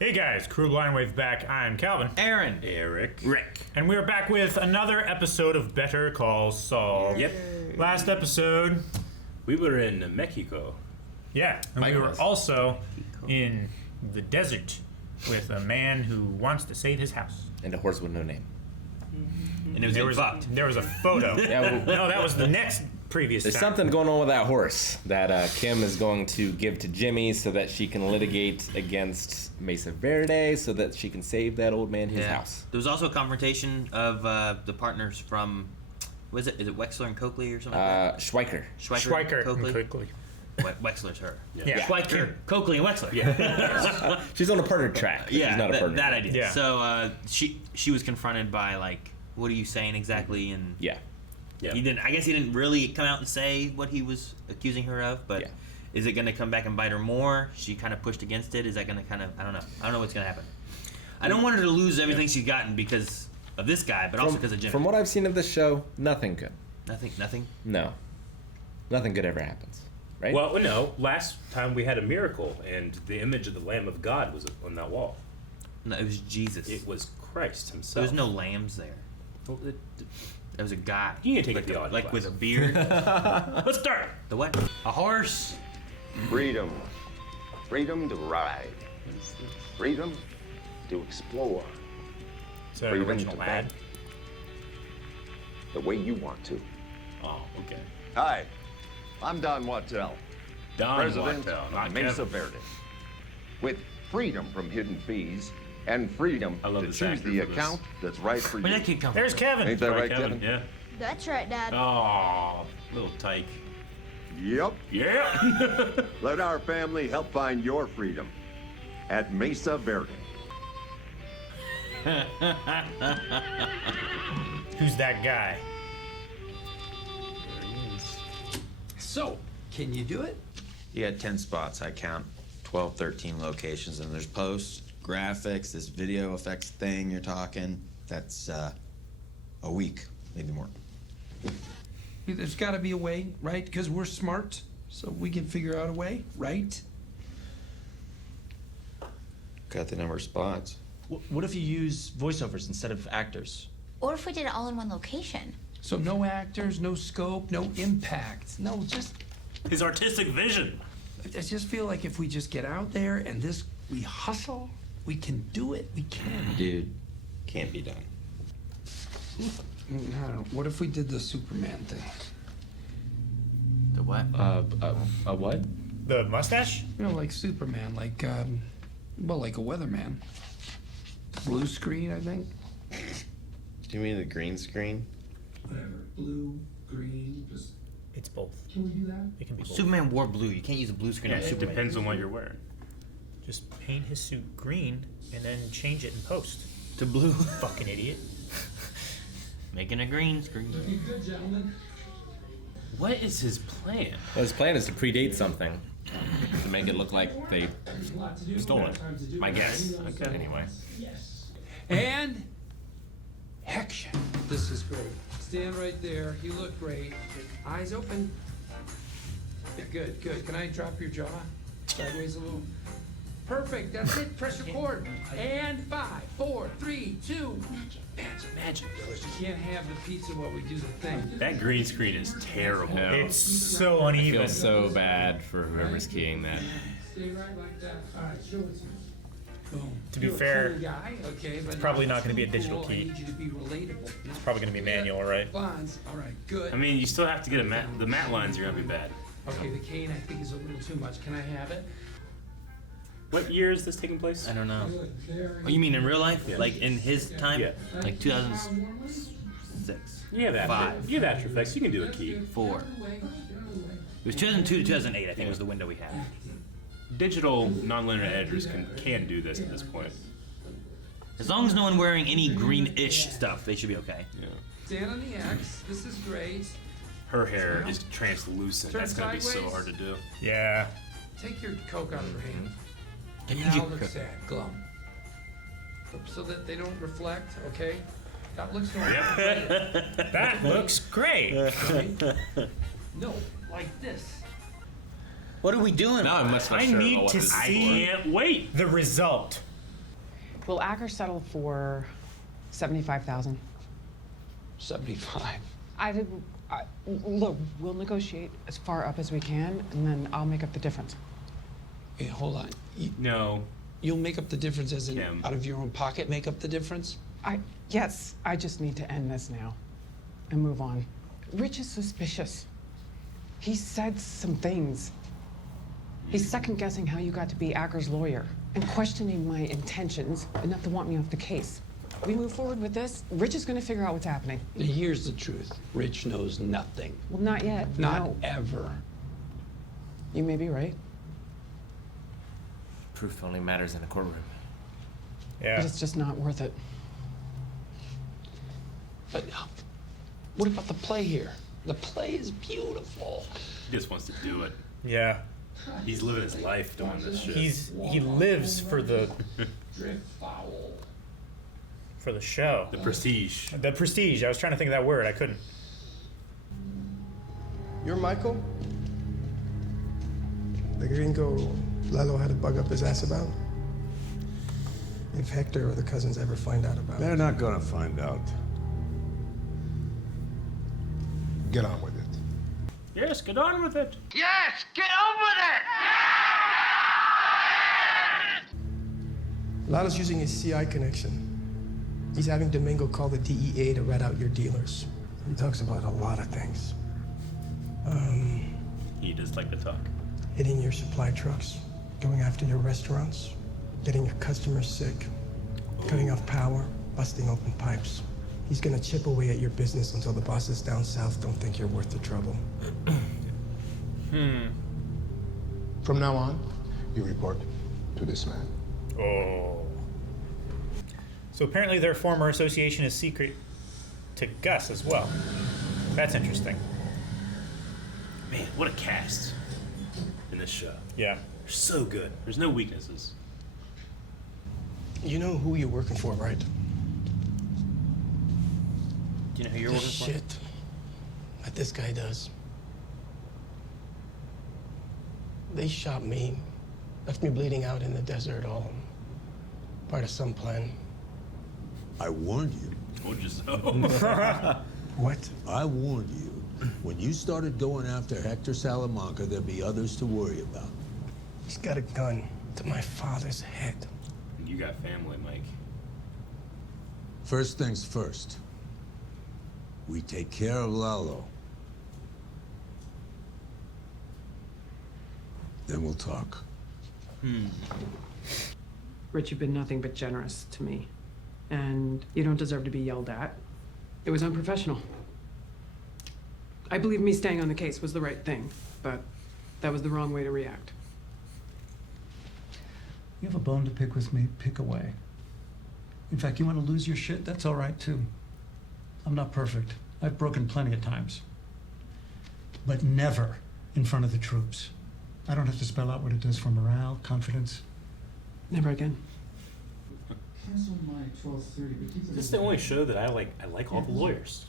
Hey guys, Crew Line Wave back. I'm Calvin. Aaron. Eric. Rick. And we're back with another episode of Better Call Saul. Yep. Last episode, We were in Mexico. yeah, and we were also in the desert with a man who wants to save his house. And a horse with no name. And it was fucked. There was a photo. No, that was the next previous There's time. something going on with that horse that Kim is going to give to Jimmy so that she can litigate against Mesa Verde so that she can save that old man his house. There was also a confrontation of the partners from, what is it? Is it Wexler and Coakley or something like that? Schweiker. Schweiker Coakley. and Coakley. Wexler's her. Yeah. Schweiker, Coakley, and Wexler. Yeah. She's on a partner track. Yeah, She's not a partner. that idea. Yeah. So she was confronted by like, what are you saying exactly? And Yeah. he didn't. I guess he didn't really come out and say what he was accusing her of. But Yeah. is it going to come back and bite her more? She kind of pushed against it. Is that going to kind of? I don't know. I don't know what's going to happen. I don't want her to lose everything she's gotten because of this guy, but also because of Jimmy. From what I've seen of this show, nothing good. Nothing. No. Nothing good ever happens. Right? Well, no. Last time we had a miracle, and the image of the Lamb of God was on that wall. No, it was Jesus. It was Christ There himself. was no lambs there. There was a guy. You need to take like it the audio like class. with a beard. Let's start. The what? A horse. Freedom. Freedom to ride. Freedom to explore. It's an Freedom original to ad. bank the way you want to. Oh, okay. Hi, I'm Don Wattell, Don President Wattell, not of Mesa Kevin. Verde. With freedom from hidden fees and freedom I love to this choose actor the for this. account that's right for Where'd you. that kid come There's from? Kevin. Ain't that right, Kevin? Kevin? Yeah. That's right, Dad. Oh, little tyke. Yep. Yeah. Let our family help find your freedom at Mesa Verde. Who's that guy? So, can you do it? You got 10 spots, I count 12, 13 locations, and there's posts, graphics, this video effects thing you're talking. That's a week, maybe more. There's got to be a way, right? Because we're smart, so we can figure out a way, right? Got the number of spots. What if you use voiceovers instead of actors? Or if we did it all in one location. So no actors, no scope, no impact. No, just, His artistic vision. I just feel like if we just get out there and we hustle, we can do it. We can. Dude, can't be done. I don't know. What if we did the Superman thing? The what? A what? The mustache? You know, like Superman, like a weatherman. Blue screen, I think. Do you mean the green screen? Whatever. Blue, green, just. It's both. Can we do that? It can be both. Superman wore blue. You can't use a blue screen on It Superman. depends on what you're wearing. Just paint his suit green and then change it in post. To blue. Fucking idiot. Making a green screen. Good, gentlemen. What is his plan? Well, his plan is to predate something. To make it look like they There's a lot to do. stole it. My guess. Okay. Anyway. Yes. And action. This is great. Stand right there. You look great. Eyes open. Yeah, good, good. Can I drop your jaw sideways a little? Perfect. That's it. Press record. And 5, 4, 3, 2. Magic. You can't have the pizza while we do the thing. That green screen is terrible. It's so I uneven. feel so bad for whoever's keying that. Stay right like that. All right, show it to me. Boom. To be You're a fair, cool guy, okay, but probably now not gonna be a too digital cool. key. I need you to be relatable. It's probably going to be manual, right? Bonds. All right, good. I mean, you still have to get the matte lines are gonna be bad. Okay, the cane I think is a little too much. Can I have it? What year is this taking place? I don't know. Good. There. Oh, you mean in real life? Like in his time? Yeah. Like 2006. You have After. 5. You have After Effects. You can do a key. 4. It was 2002 to 2008, I think, was the window we had. Digital non-linear editors can do this at this point. As long as no one wearing any greenish stuff, they should be okay. Yeah. Stand on the X. This is great. Her hair is translucent. Turn That's gonna be so sideways. hard to do. Yeah. Take your Coke out of her hand. Can you Now get- look sad. Glum. So that they don't reflect, okay? That looks normal. That looks great. No, like this. What are we doing? Now I'm much less I sure need about what to this is see- I can't wait. The result. Will Acker settle for 75,000? 75. Look, we'll negotiate as far up as we can, and then I'll make up the difference. Hey, hold on. No. You'll make up the difference as in Kim. out of your own pocket make up the difference? Yes, I just need to end this now and move on. Rich is suspicious. He said some things. He's second-guessing how you got to be Acker's lawyer and questioning my intentions enough to want me off the case. We move forward with this, Rich is gonna figure out what's happening. Now, here's the truth. Rich knows nothing. Well, not yet. Not No. ever. You may be right, Proof only matters in a courtroom. but Yeah. it's just not worth it. But what about the play here? The play is beautiful. He just wants to do it. Yeah. He's living his life doing this shit. He lives for the Drift foul. show. The prestige. The prestige. I was trying to think of that word. I couldn't. You're Michael? The gringo Lalo had a bug up his ass about? If Hector or the cousins ever find out about it. They're not gonna find out. Get on with it. Yes, get on with it. Yes, get on with it! Lalo's using his CI connection. He's having Domingo call the DEA to rat out your dealers. He talks about a lot of things. He does like to talk. Hitting your supply trucks, going after your restaurants, getting your customers sick, cutting off power, busting open pipes. He's gonna chip away at your business until the bosses down south don't think you're worth the trouble. From now on, you report to this man. Oh. So apparently their former association is secret to Gus as well. That's interesting. Man, what a cast in this show. Yeah. They're so good. There's no weaknesses. You know who you're working for, right? Do you know who you're The working for? shit that this guy does. They shot me, left me bleeding out in the desert, all part of some plan. I warned you. Told you so. What? I warned you. When you started going after Hector Salamanca, there'd be others to worry about. He's got a gun to my father's head. You got family, Mike. First things first. We take care of Lalo. Then we'll talk. Rich, you've been nothing but generous to me, and you don't deserve to be yelled at. It was unprofessional. I believe me staying on the case was the right thing, but that was the wrong way to react. You have a bone to pick with me, pick away. In fact, you want to lose your shit? That's all right, too. I'm not perfect. I've broken plenty of times. But never in front of the troops. I don't have to spell out what it does for morale, confidence. Never again. Cancel my 12:30, but keep it. This is the only show that I like. I like all the lawyers.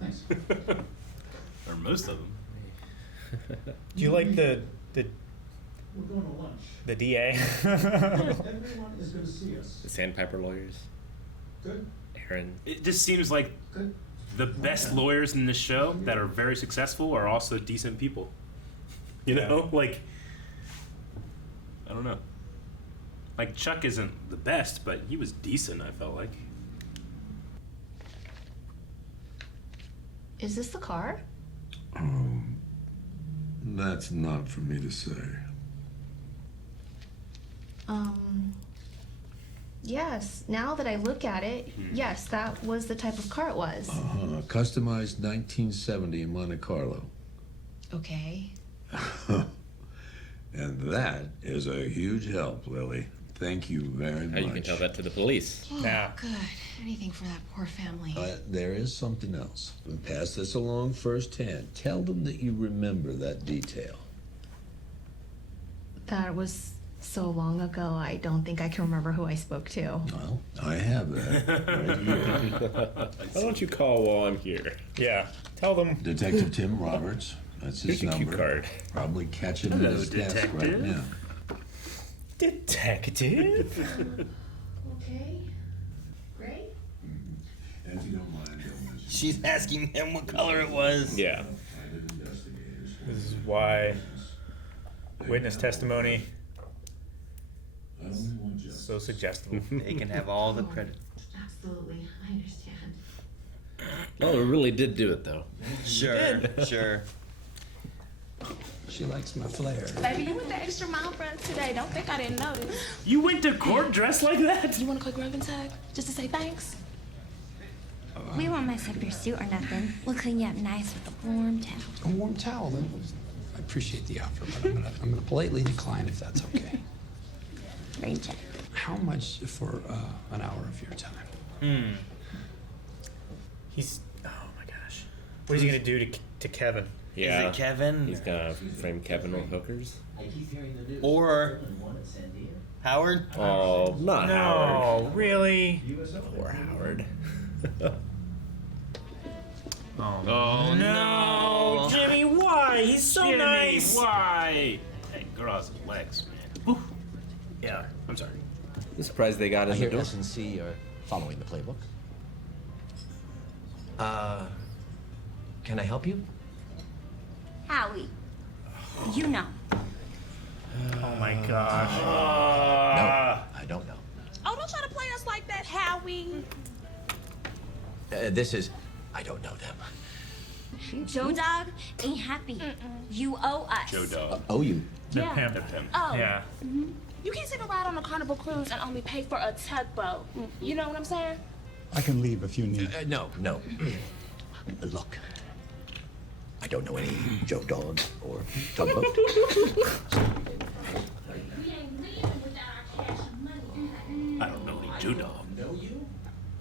Thanks. Or most of them. Do you like the We're going to lunch. the DA? Everyone is going to see us. The Sandpiper lawyers. Good. Aaron. It just seems like Good. the best lawyers in this show that are very successful are also decent people. You know, like, I don't know. Like, Chuck isn't the best, but he was decent, I felt like. Is this the car? That's not for me to say. Yes. Now that I look at it, yes, that was the type of car it was. Customized 1970 in Monte Carlo. Okay. And that is a huge help, Lily. Thank you very much. You can tell that to the police. Oh, Yeah. good. Anything for that poor family. There is something else. Pass this along firsthand. Tell them that you remember that detail. That was so long ago, I don't think I can remember who I spoke to. Well, I have that right here. Why don't you call while I'm here? Yeah. Tell them. Detective Tim Roberts. That's his Here's a cue number. card. Probably catch him at Hello, his desk right detective. now. Detective? Okay. Great. And if you don't mind, don't mention She's asking him what color it was. Yeah. This is why witness testimony is so suggestible. They can have all the credit. Absolutely. I understand. Well, it really did do it, though. Sure, sure. She likes my flair. Baby, you went the extra mile for us today. Don't think I didn't notice. You went to court dressed like that? You want a quick rub and tug? Just to say thanks? We won't mess up your suit or nothing. We'll clean you up nice with a warm towel. A warm towel, then. I appreciate the offer, but I'm gonna politely decline if that's okay. Rain check. How much for an hour of your time? He's, oh my gosh. What is he gonna do to Kevin? Yeah. Is it Kevin? He's gonna frame Kevin with hookers. Or Howard? Oh, not Howard. No, really? Poor Howard. Oh, No, Jimmy, why? He's so Jimmy, nice. why? Hey, girls' legs, man. Ooh. Yeah. I'm sorry. I'm surprised they got I in the hear door. S&C are following the playbook. Can I help you? Howie, you know. Oh my gosh. No, I don't know. Oh, don't try to play us like that, Howie. This is, I don't know them. Joe Dog ain't happy. You owe us. Joe Dog. Oh, you? They're Yeah. pimp. They're pimp. Oh. Yeah. You can't take a ride on a Carnival cruise and only pay for a tugboat. You know what I'm saying? I can leave if you need. No. Look, I don't know any Joe Dog or Tugboat. We ain't leaving without our cash and money. I don't know any Joe Dog. know you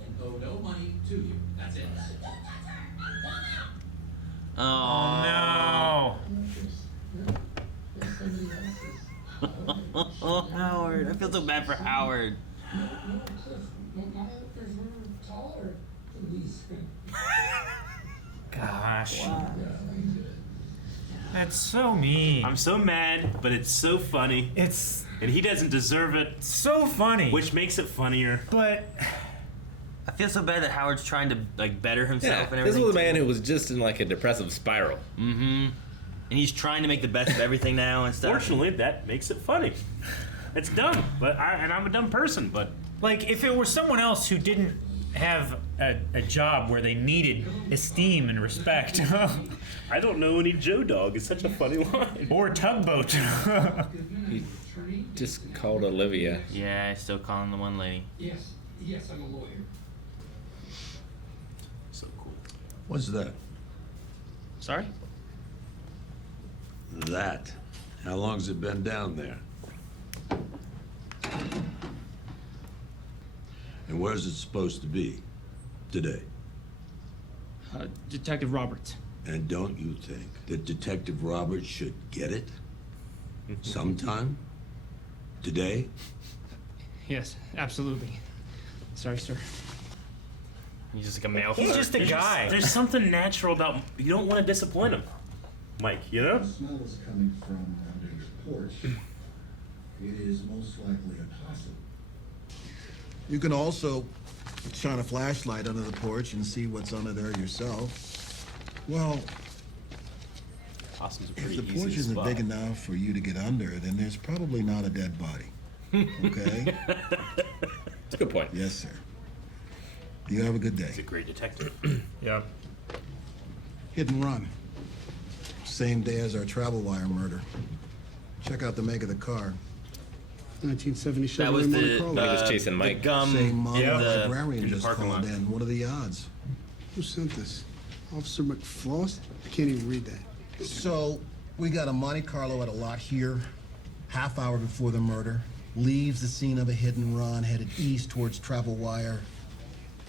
and owe no money to you. That's it. Oh, no. Howard. I feel so bad for Howard. Gosh. That's so mean. I'm so mad, but it's so funny. And he doesn't deserve it. So funny. Which makes it funnier. But I feel so bad that Howard's trying to like better himself Yeah, and this everything. was a man who was just in like a depressive spiral. Mm-hmm. And he's trying to make the best of everything now and stuff. Fortunately, that makes it funny. It's dumb, and I'm a dumb person, but like if it were someone else who didn't have a job where they needed esteem and respect. I don't know any Joe Dog. It's such a funny line. Or Tugboat. He just called Olivia. Yeah, I still calling the one lady. Yes, I'm a lawyer. So cool. What's that? Sorry? That. How long's it been down there? And where's it supposed to be today? Detective Roberts. And don't you think that Detective Roberts should get it? Sometime? Today? Yes, absolutely. Sorry, sir. He's just like a male. He's just a guy. There's something natural about you don't want to disappoint him, Mike. You know. The smell is coming from under your porch. It is most likely a possum. You can also shine a flashlight under the porch and see what's under there yourself. Well, Possum's a if pretty the easy porch isn't spot. big enough for you to get under, then there's probably not a dead body. Okay? That's a good point. Yes, sir. You have a good day. He's a great detective. Yeah. Hit and run. Same day as our travel wire murder. Check out the make of the car. 1977 That was Monte the Carlo. When he was chasing Mike. The gum. Same model in the librarian just parking called lot. in. What are the odds? Who sent this? Officer McFloss? I can't even read that. So, we got a Monte Carlo at a lot here, half hour before the murder. Leaves the scene of a hit and run, headed east towards Travel Wire.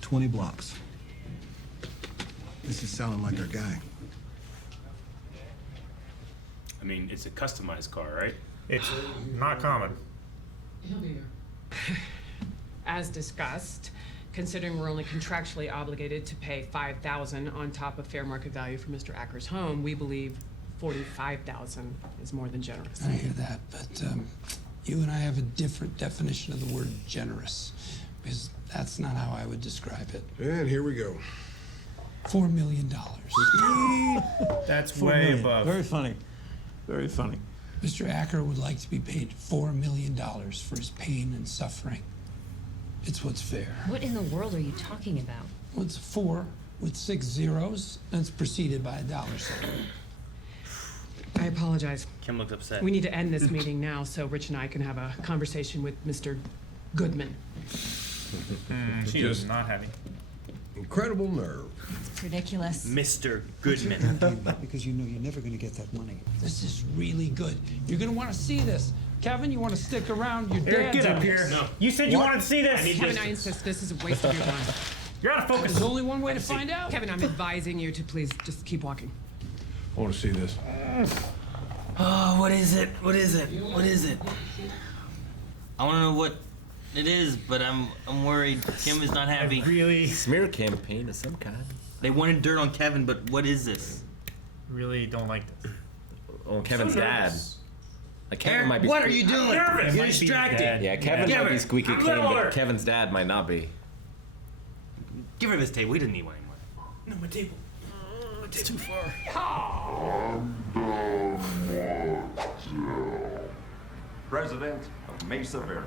20 blocks. This is sounding like our guy. I mean, it's a customized car, right? It's not common. As discussed, considering we're only contractually obligated to pay $5,000 on top of fair market value for Mr. Acker's home, we believe $45,000 is more than generous. I hear that, but you and I have a different definition of the word generous. because that's not how I would describe it. And here we go. $4 million. That's $4 way million. above. Very funny. Very funny. Mr. Acker would like to be paid $4 million for his pain and suffering. It's what's fair. What in the world are you talking about? Well, it's 4 with 6 zeros, and it's preceded by a dollar sign. I apologize. Kim looks upset. We need to end this meeting now so Rich and I can have a conversation with Mr. Goodman. She is not happy. Incredible nerve. It's ridiculous. Mr. Goodman. Because you know you're never going to get that money. This is really good. You're gonna want to see this. Kevin, you want to stick around? Your Eric, dad's get up in here. this. No. You said you wanted to see this. Kevin, I insist. This is a waste of your time. You're out of focus. There's only one way to find out. Kevin, I'm advising you to please just keep walking. I want to see this. Oh, what is it? What is it? What is it? I want to know what it is, but I'm worried. Kim is not happy. Really? Smear campaign of some kind. They wanted dirt on Kevin, but what is this? Really don't like this. Oh, Kevin's dad. Like Kevin Eric, might be. what are you doing? Nervous. You're Might be distracted. dad. Yeah, Kevin Yeah. might be squeaky I'm clean, lower. but Kevin's dad might not be. Get rid of his table. We didn't need one anymore. No, my table. It's too far. President of Mesa Verde.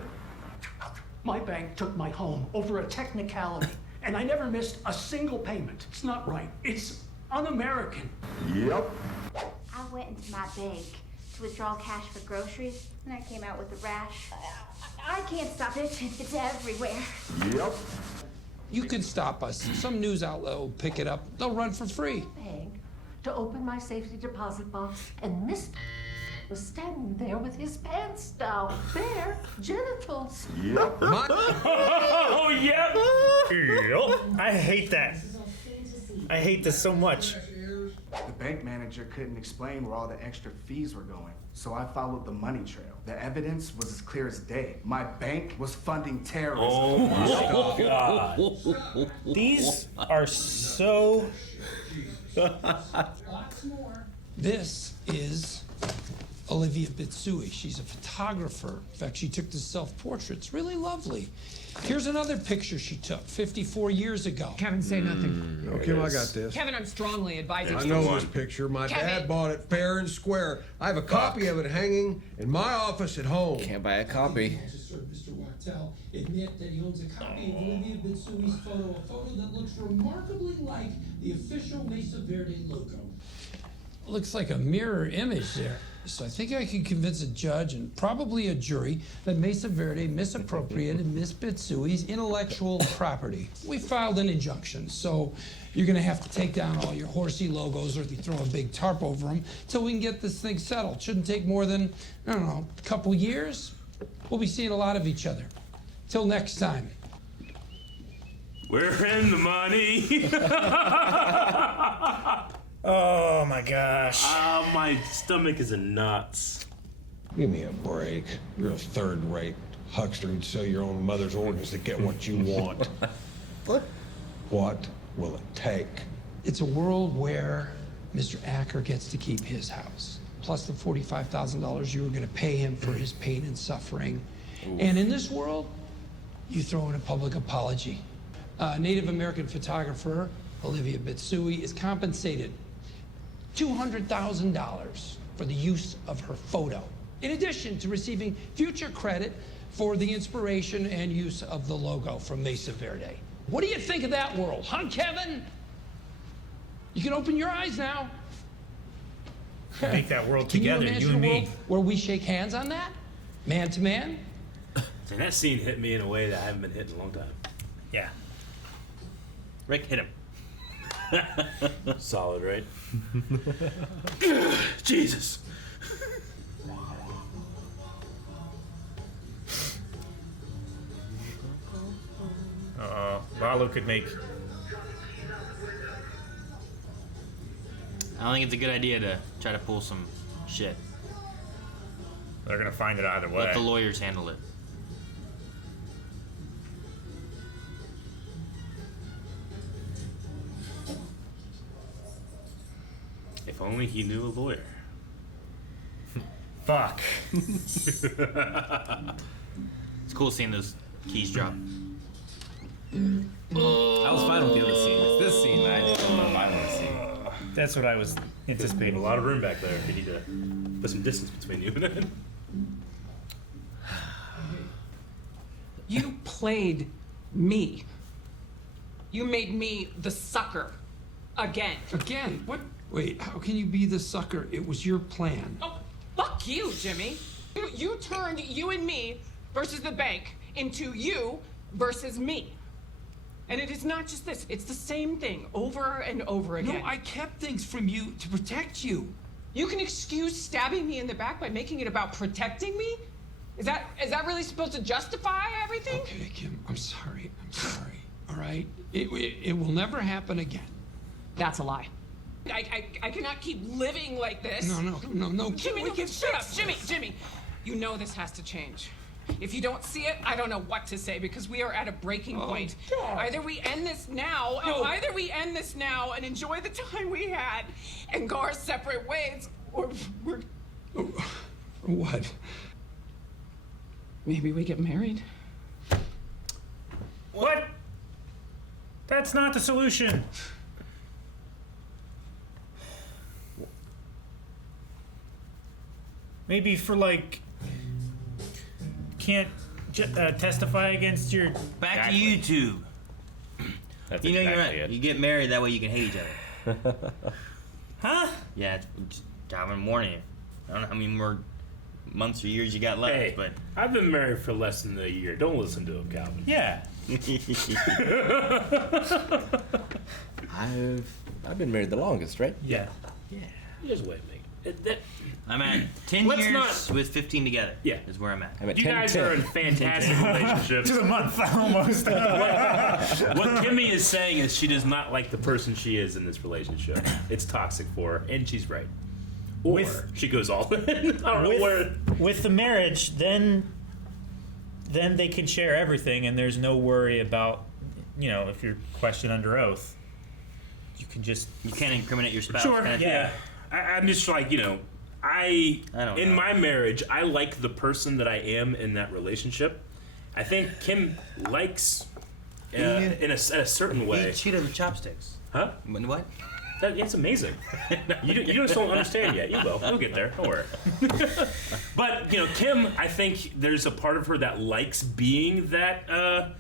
My bank took my home over a technicality, and I never missed a single payment. It's not right. It's un-American. Yep. I went into my bank to withdraw cash for groceries, and I came out with a rash. I can't stop it. It's everywhere. Yep. You can stop us. Some news outlet will pick it up. They'll run for free. Bank to open my safety deposit box, and Mr. was standing there with his pants down, bare genitals. Yep. Oh, yep. Yep. I hate that. I hate this so much. The bank manager couldn't explain where all the extra fees were going, so I followed the money trail. The evidence was as clear as day. My bank was funding terrorism. Oh my God. These are so. This is Olivia Bitsui. She's a photographer. In fact, she took the self-portraits. Really lovely. Here's another picture she took 54 years ago. Kevin, say nothing. Okay, I got this. Kevin, I'm strongly advising I you. know this picture. My Kevin. dad bought it fair and square. I have a copy of it hanging in my office at home. Can't buy a copy. Mr. Wachtel admit that he owns a copy of Olivia Bitsui's photo, a photo that looks remarkably like the official Mesa Verde logo. Looks like a mirror image there. So I think I can convince a judge and probably a jury that Mesa Verde misappropriated Miss Bitsui's intellectual property. We filed an injunction, so you're gonna have to take down all your horsey logos or if you throw a big tarp over them till we can get this thing settled. Shouldn't take more than, I don't know, a couple years. We'll be seeing a lot of each other. Till next time. We're in the money. Oh my gosh. My stomach is in knots. Give me a break. You're a third-rate huckster who'd sell your own mother's organs to get what you want. What will it take? It's a world where Mr. Acker gets to keep his house, plus the $45,000 you were going to pay him for his pain and suffering. And in this world, you throw in a public apology. Native American photographer Olivia Bitsui is compensated $200,000 for the use of her photo, in addition to receiving future credit for the inspiration and use of the logo from Mesa Verde. What do you think of that world, huh, Kevin? You can open your eyes now. Make that world Can together, you imagine you and a world me. where we shake hands on that, man to man? And that scene hit me in a way that I haven't been hit in a long time. Yeah. Rick, hit him. Solid, right? Jesus. Lalo could make. I don't think it's a good idea to try to pull some shit. They're gonna find it either way. Let the lawyers handle it. If only he knew a lawyer. Fuck. It's cool seeing those keys drop. I was fine with the other scene. It's this scene that I just don't know if I want to see. That's what I was anticipating. A lot of room back there. You need to put some distance between you and it. You played me. You made me the sucker. Again. Again? What? Wait, how can you be the sucker? It was your plan. Oh, fuck you, Jimmy. You turned you and me versus the bank into you versus me. And it is not just this, it's the same thing over and over again. No, I kept things from you to protect you. You can excuse stabbing me in the back by making it about protecting me? Is that really supposed to justify everything? Okay, Kim, I'm sorry. All right? It will never happen again. That's a lie. I cannot keep living like this. No. Jimmy, shut up. Jimmy. You know this has to change. If you don't see it, I don't know what to say because we are at a breaking point. God. Either we end this now, and enjoy the time we had and go our separate ways, or we're... What? Maybe we get married. What? That's not the solution. Maybe for can't testify against your... Back to YouTube. That's you know exactly you get married, that way you can hate each other. Huh? Yeah, I'm warning you. I don't know how many more months or years you got left, Hey, but I've been married for less than a year. Don't listen to him, Calvin. Yeah. I've been married the longest, right? Yeah. Just wait, mate. I'm at 10 Let's years not- with 15 together. Yeah. Is where I'm at. I'm at You 10, guys 10. are in fantastic relationships. To the month, almost. What Kimmy is saying is she does not like the person she is in this relationship. It's toxic for her, and she's right. Or she goes all in. I don't know where. With the marriage, then they can share everything, and there's no worry about, if you're questioned under oath, you can just... You can't incriminate your spouse. Sure. kind of Yeah. I'm just like, I don't in know. my marriage, I like the person that I am in that relationship. I think Kim likes in a certain way. You cheated with chopsticks. Huh? What? It's amazing. You just don't understand yet. You will. You'll get there. Don't worry. But Kim, I think there's a part of her that likes being that.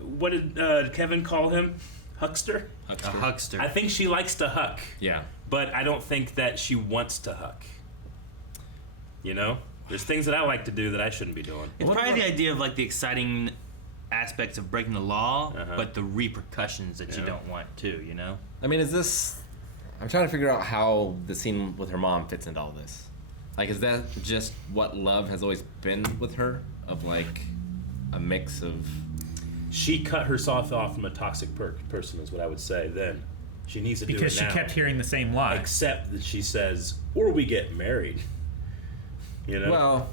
What did Kevin call him? Huckster. A huckster. I think she likes to huck. Yeah. But I don't think that she wants to huck. There's things that I like to do that I shouldn't be doing. It's probably the idea of the exciting aspects of breaking the law, but the repercussions that you don't want too. I mean, is this... I'm trying to figure out how the scene with her mom fits into all this. Is that just what love has always been with her? Of a mix of... She cut herself off from a toxic person is what I would say then. She needs to do it now. Because she kept hearing the same lie. Except that she says, or we get married. Well,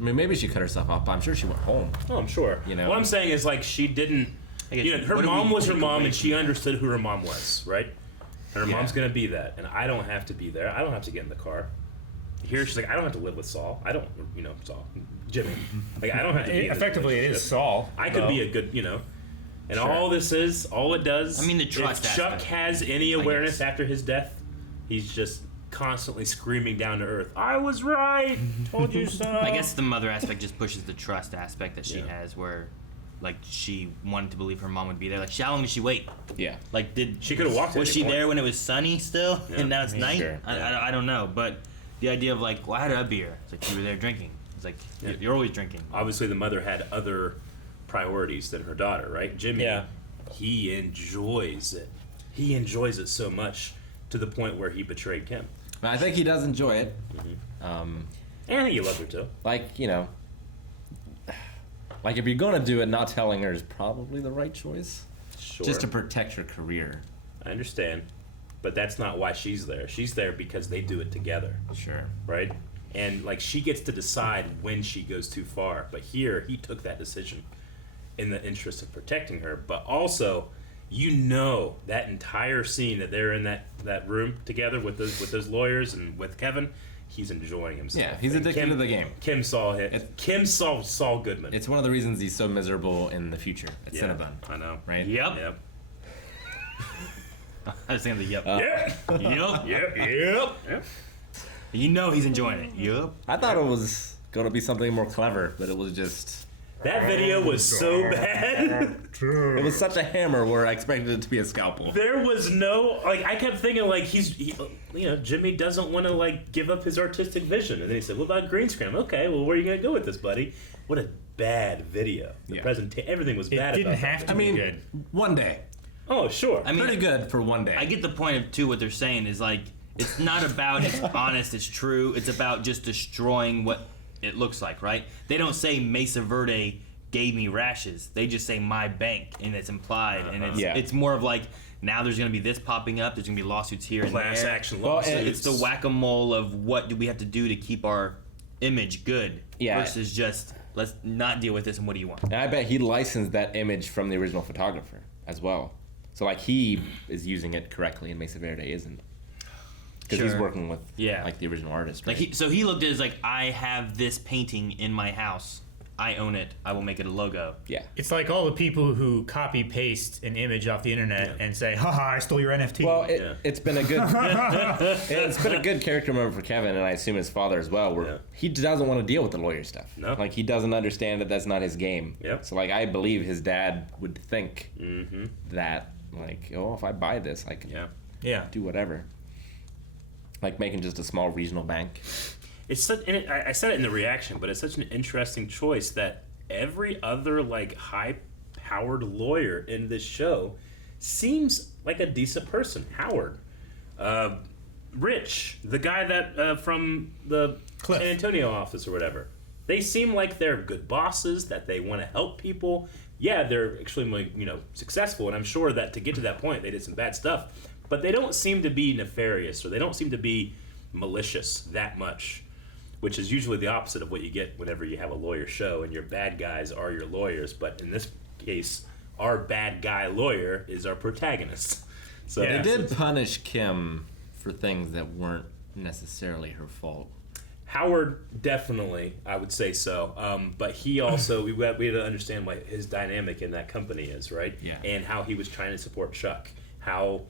I mean, maybe she cut herself off, but I'm sure she went home. Oh, I'm sure. What I'm saying is she didn't... her mom was her mom, and she understood who her mom was, right? And her mom's going to be that, and I don't have to be there. I don't have to get in the car. Here, she's like, I don't have to live with Saul. I don't, Saul. Jimmy. I don't have to be in this Effectively, it is relationship. Saul. I could be a good, and all it does... I mean, the trust if Chuck aspect, has any awareness after his death, he's just constantly screaming down to earth, I was right! Told you so! I guess the mother aspect just pushes the trust aspect that she has, where she wanted to believe her mom would be there. How long did she wait? Yeah. She could have walked. Was she there when it was sunny still, and now it's night? Sure. I don't know, but the idea of why had a beer? It's you were there drinking. It's you're always drinking. Obviously, the mother had other priorities than her daughter, right? Jimmy, he enjoys it. He enjoys it so much to the point where he betrayed Kim. I think he does enjoy it. And I think he loved her too. If you're gonna do it, not telling her is probably the right choice. Sure. Just to protect her career. I understand. But that's not why she's there. She's there because they do it together. Sure. Right? And she gets to decide when she goes too far. But here, he took that decision in the interest of protecting her. But also, that entire scene that they're in that room together with those lawyers and with Kevin, he's enjoying himself. Yeah, he's addicted to the game. Kim saw it. Kim saw Saul Goodman. It's one of the reasons he's so miserable in the future at Yeah, Cinnabon. I know. Right? Yep. I was saying the yep. Yep. You know he's enjoying it. Yep. I thought it was going to be something more clever, but it was just... That video was so bad. It was such a hammer where I expected it to be a scalpel. There was no, like, I kept thinking, like, Jimmy doesn't want to, like, give up his artistic vision. And then he said, what about green screen? Okay, well, where are you going to go with this, buddy? What a bad video. The everything was bad It didn't about that have to video. be good. One day. Oh, sure. I mean, pretty good for one day. I get the point of too. What they're saying is like it's not about it's honest, it's true. It's about just destroying what it looks like, right? They don't say Mesa Verde gave me rashes. They just say my bank, and it's implied, and it's more of like now there's going to be this popping up. There's going to be lawsuits here and Class there. action lawsuits. It's the whack-a-mole of what do we have to do to keep our image good versus just let's not deal with this and what do you want? And I bet he licensed that image from the original photographer as well. So like he is using it correctly and Mesa Verde isn't. Because he's working with like the original artist. Right? Like so he looked at it as like I have this painting in my house. I own it. I will make it a logo. Yeah. It's like all the people who copy paste an image off the internet and say, haha, I stole your NFT. Well, it's been a good it's been a good character moment for Kevin, and I assume his father as well, where he doesn't want to deal with the lawyer stuff. No. Like he doesn't understand that that's not his game. Yep. So like I believe his dad would think that like, oh, if I buy this, I can do whatever. Like making just a small regional bank. It's such, and I said it in the reaction, but it's such an interesting choice that every other like high-powered lawyer in this show seems like a decent person. Howard, Rich, the guy that from the San Antonio office or whatever. They seem like they're good bosses, that they want to help people. Yeah, they're extremely successful, and I'm sure that to get to that point they did some bad stuff, but they don't seem to be nefarious or they don't seem to be malicious that much. Which is usually the opposite of what you get whenever you have a lawyer show and your bad guys are your lawyers. But in this case, our bad guy lawyer is our protagonist. So they did punish Kim for things that weren't necessarily her fault. Howard, definitely, I would say so. But he also, we had to understand what his dynamic in that company is, right? Yeah. And how he was trying to support Chuck. How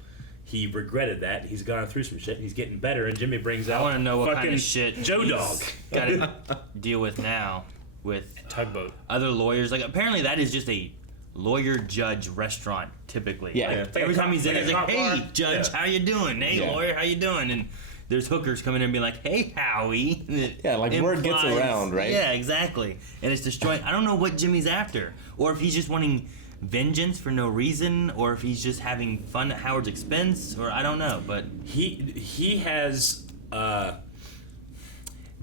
he regretted that. He's gone through some shit. And he's getting better. And Jimmy brings out I want to know what kind fucking of shit Joe Dog. Got to deal with now with Tugboat. Other lawyers. Like apparently that is just a lawyer judge restaurant typically. Yeah. Like, every time he's in, it's like, hey judge, how you doing? Hey lawyer, how you doing? And there's hookers coming in and being like, hey Howie. Yeah, like word gets around, right? Yeah, exactly. And it's destroying. I don't know what Jimmy's after, or if he's just wanting vengeance for no reason, or if he's just having fun at Howard's expense, or I don't know, but he has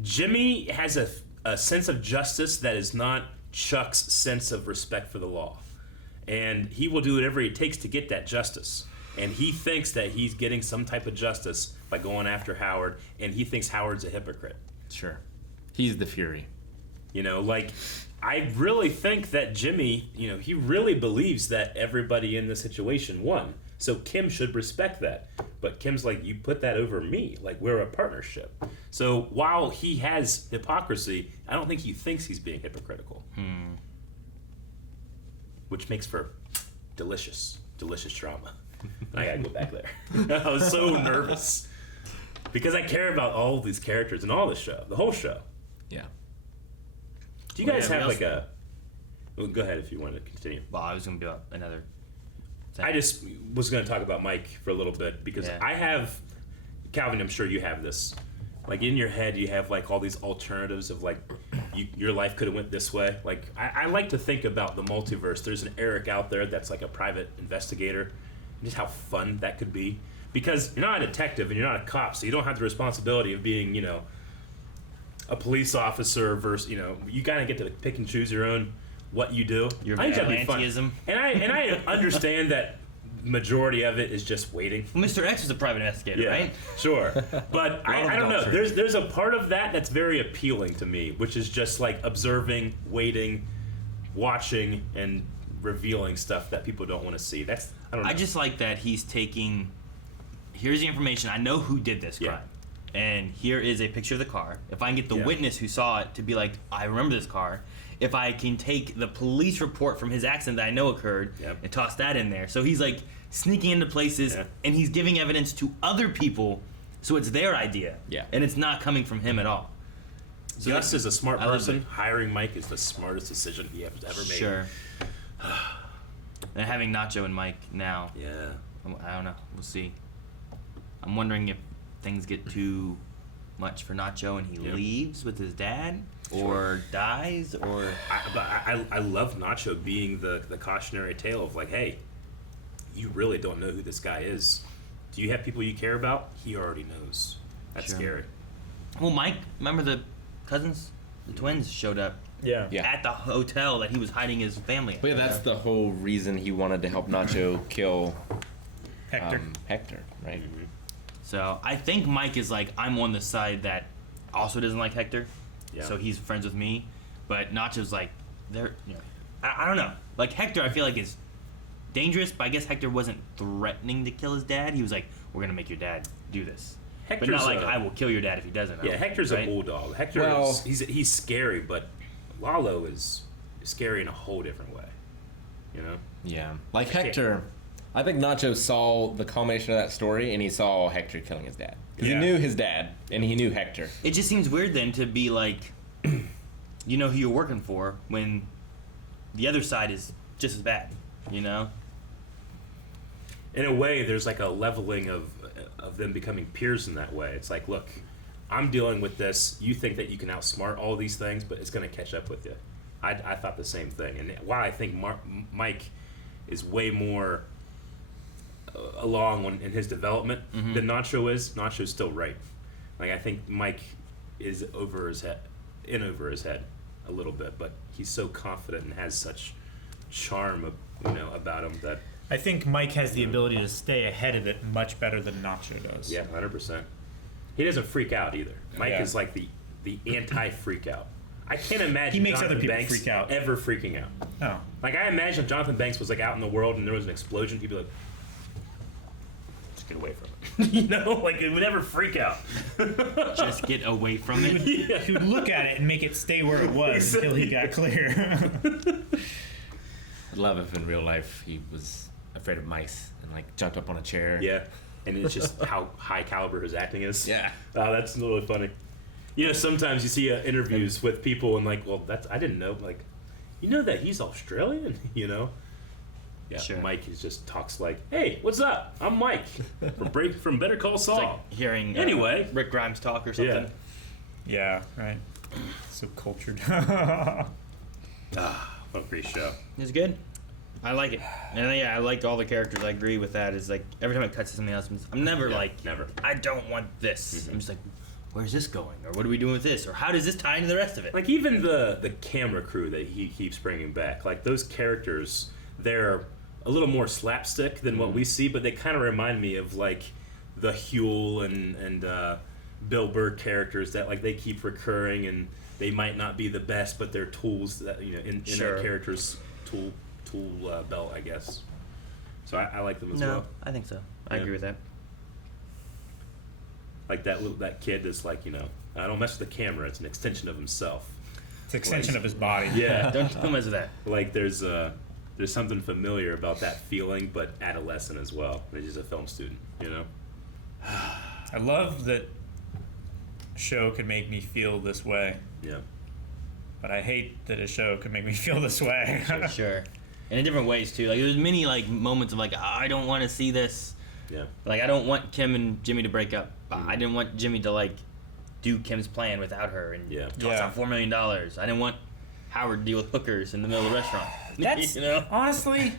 Jimmy has a sense of justice that is not Chuck's sense of respect for the law, and he will do whatever it takes to get that justice, and he thinks that he's getting some type of justice by going after Howard, and he thinks Howard's a hypocrite. Sure. He's the Fury. I really think that Jimmy, he really believes that everybody in the situation won. So Kim should respect that. But Kim's like, you put that over me. Like, we're a partnership. So while he has hypocrisy, I don't think he thinks he's being hypocritical. Which makes for delicious drama. I gotta go back there. I was so nervous. Because I care about all of these characters in all the show. The whole show. Yeah. Do you guys have like a... Well, go ahead if you want to continue. Well, I was going to do another thing. I just was going to talk about Mike for a little bit because I have... Calvin, I'm sure you have this. Like in your head, you have like all these alternatives of like your life could have went this way. Like I like to think about the multiverse. There's an Eric out there that's like a private investigator. And just how fun that could be. Because you're not a detective and you're not a cop, so you don't have the responsibility of being, a police officer versus, you kind of get to pick and choose your own what you do. Your I think that'd be fun. vigilantism. And I understand that majority of it is just waiting. Well, Mr. X was a private investigator, right? Sure. But I don't know. adultery. There's a part of that that's very appealing to me, which is just like observing, waiting, watching, and revealing stuff that people don't want to see. I don't know. I just like that he's taking... Here's the information. I know who did this crime. and here is a picture of the car. If I can get the witness who saw it to be like, I remember this car. If I can take the police report from his accident that I know occurred and toss that in there. So he's like sneaking into places and he's giving evidence to other people, so it's their idea. Yeah. And it's not coming from him at all. So Gus is a smart I love person. it. Hiring Mike is the smartest decision he has ever made. Sure. And having Nacho and Mike now. Yeah. I don't know. We'll see. I'm wondering if things get too much for Nacho and he leaves with his dad, or dies, or. I love Nacho being the cautionary tale of like, hey, you really don't know who this guy is. Do you have people you care about? He already knows. That's scary. Well, Mike, remember the cousins, the twins showed up. Yeah. At the hotel that he was hiding his family at. But yeah, that's the whole reason he wanted to help Nacho kill Hector. Hector, right? Mm-hmm. So I think Mike is like, I'm on the side that also doesn't like Hector. Yeah. So he's friends with me. But Nacho's like, they're, you know, I don't know. Like Hector, I feel like is dangerous, but I guess Hector wasn't threatening to kill his dad. He was like, we're gonna make your dad do this. But not like, I will kill your dad if he doesn't. Yeah, Hector's a bulldog. Hector is he's scary, but Lalo is scary in a whole different way. You know? Yeah. Like Hector, I think Nacho saw the culmination of that story and he saw Hector killing his dad. Because he knew his dad and he knew Hector. It just seems weird then to be like, you know who you're working for when the other side is just as bad, you know? In a way, there's like a leveling of them becoming peers in that way. It's like, look, I'm dealing with this. You think that you can outsmart all these things, but it's going to catch up with you. I thought the same thing. And while I think Mike is way more along in his development than Nacho is, Nacho's still right. Like, I think Mike is in over his head a little bit, but he's so confident and has such charm, about him that. I think Mike has the ability to stay ahead of it much better than Nacho does. Yeah, 100%. He doesn't freak out either. Mike is like the anti-freak out. I can't imagine He makes Jonathan other people Banks freak out. ever freaking out. No. Like, I imagine if Jonathan Banks was like out in the world and there was an explosion, he'd be like, just get away from it. Like, it would never freak out. Just get away from it. He would look at it and make it stay where it was until he got clear. I'd love if in real life he was afraid of mice and like jumped up on a chair. Yeah, and it's just how high caliber his acting is. Yeah. That's really funny. Sometimes you see interviews with people and like, well, I didn't know. Like, that he's Australian, Yeah, Sure. Mike just talks like, hey, what's up? I'm Mike from Better Call Saul. It's like hearing Rick Grimes talk or something. Yeah, right. So cultured. What a great show. It's good. I like it. And I like all the characters. I agree with that. It's like every time it cuts to something else, I'm never never. I don't want this. I'm just like, where's this going? Or what are we doing with this? Or how does this tie into the rest of it? Like, even the camera crew that he keeps bringing back, like those characters, they're a little more slapstick than what we see, but they kind of remind me of like the Huel and Bill Burr characters that like they keep recurring, and they might not be the best, but they're tools that in that character's tool belt, I guess. So I like them as well. I think so. I agree with that. Like that kid that's like, I don't mess with the camera. It's an extension of himself. It's an extension of his body. Yeah. Don't mess with that. Like there's something familiar about that feeling, but adolescent as well. He's just a film student, I love that a show can make me feel this way. Yeah. But I hate that a show can make me feel this way. Sure. And in different ways too. Like there's many like moments of like, I don't want to see this. Yeah. Like I don't want Kim and Jimmy to break up. I didn't want Jimmy to like do Kim's plan without her and toss out $4 million. I didn't want Howard to deal with hookers in the middle of the restaurant. That's honestly.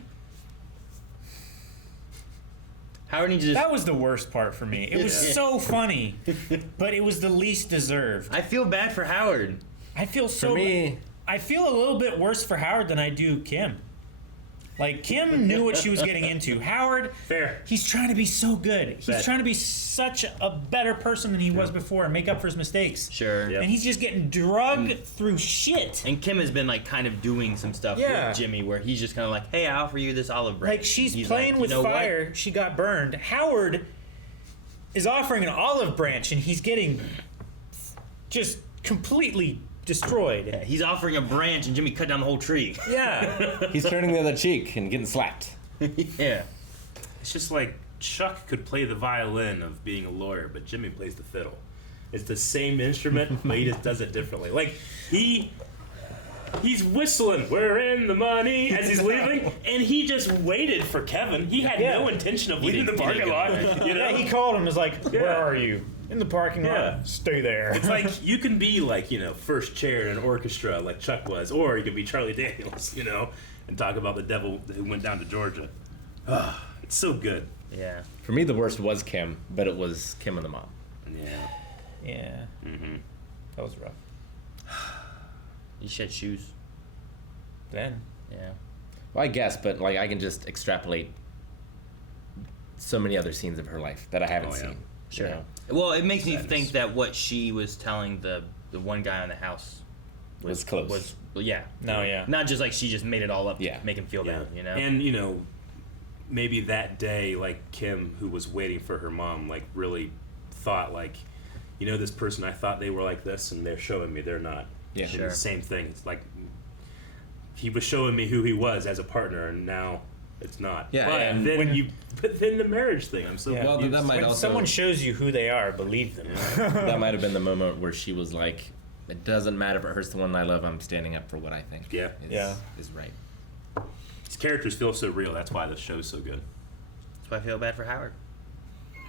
Howard needs to. That was the worst part for me. It was so funny, but it was the least deserved. I feel bad for Howard. I feel so. For me, I feel a little bit worse for Howard than I do Kim. Like, Kim knew what she was getting into. Howard, he's trying to be so good. He's trying to be such a better person than he was before and make up for his mistakes. Sure. And he's just getting drugged through shit. And Kim has been, like, kind of doing some stuff with Jimmy where he's just kind of like, hey, I offer you this olive branch. Like, she's playing with fire. She got burned. Howard is offering an olive branch, and he's getting just completely destroyed. Yeah, he's offering a branch, and Jimmy cut down the whole tree. Yeah. He's turning the other cheek and getting slapped. Yeah. It's just like Chuck could play the violin of being a lawyer, but Jimmy plays the fiddle. It's the same instrument, but he just does it differently. Like, he's whistling, "We're in the money," as he's leaving, and he just waited for Kevin. He had no intention of leaving the parking lot. You know? Yeah, he called him and was like, "Where are you?" "In the parking lot." "Stay there." It's like, you can be like, first chair in an orchestra like Chuck was, or you can be Charlie Daniels, and talk about the devil who went down to Georgia. It's so good. Yeah. For me, the worst was Kim, but it was Kim and the mom. Yeah. Mm-hmm. That was rough. You shed shoes. Then. Yeah. Well, I guess, but like I can just extrapolate so many other scenes of her life that I haven't seen. Sure. You know? Well, it makes me think that what she was telling the one guy in the house was close. Not just like she just made it all up to make him feel bad, And, maybe that day, like, Kim, who was waiting for her mom, like, really thought, like, this person, I thought they were like this, and they're showing me they're not. Yeah. And Sure. the same thing. It's like, he was showing me who he was as a partner, and now it's not. Yeah, But and then the marriage thing, I'm so Well, confused. that might When also someone shows you who they are, believe them. that might have been the moment where she was like, "It doesn't matter if it hurts the one I love. I'm standing up for what I think." Is right. These characters feel so real. That's why the show's so good. That's why I feel bad for Howard.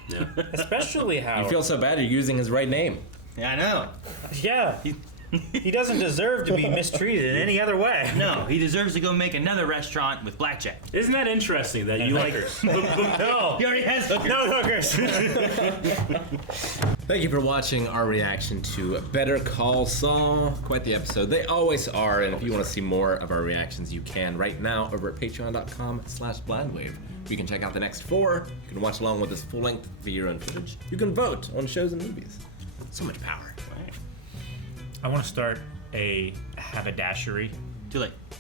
Yeah. Especially Howard. You feel so bad you're using his right name. Yeah, I know. Yeah. He doesn't deserve to be mistreated in any other way. No, he deserves to go make another restaurant with blackjack. Isn't that interesting that you like hookers. No, he already has hookers. No hookers. Thank you for watching our reaction to Better Call Saul. Quite the episode. They always are, and if you want to see more of our reactions, you can right now over at patreon.com/blindwave. You can check out the next 4. You can watch along with us full-length video and footage. You can vote on shows and movies. So much power. I want to start a haberdashery. Too late.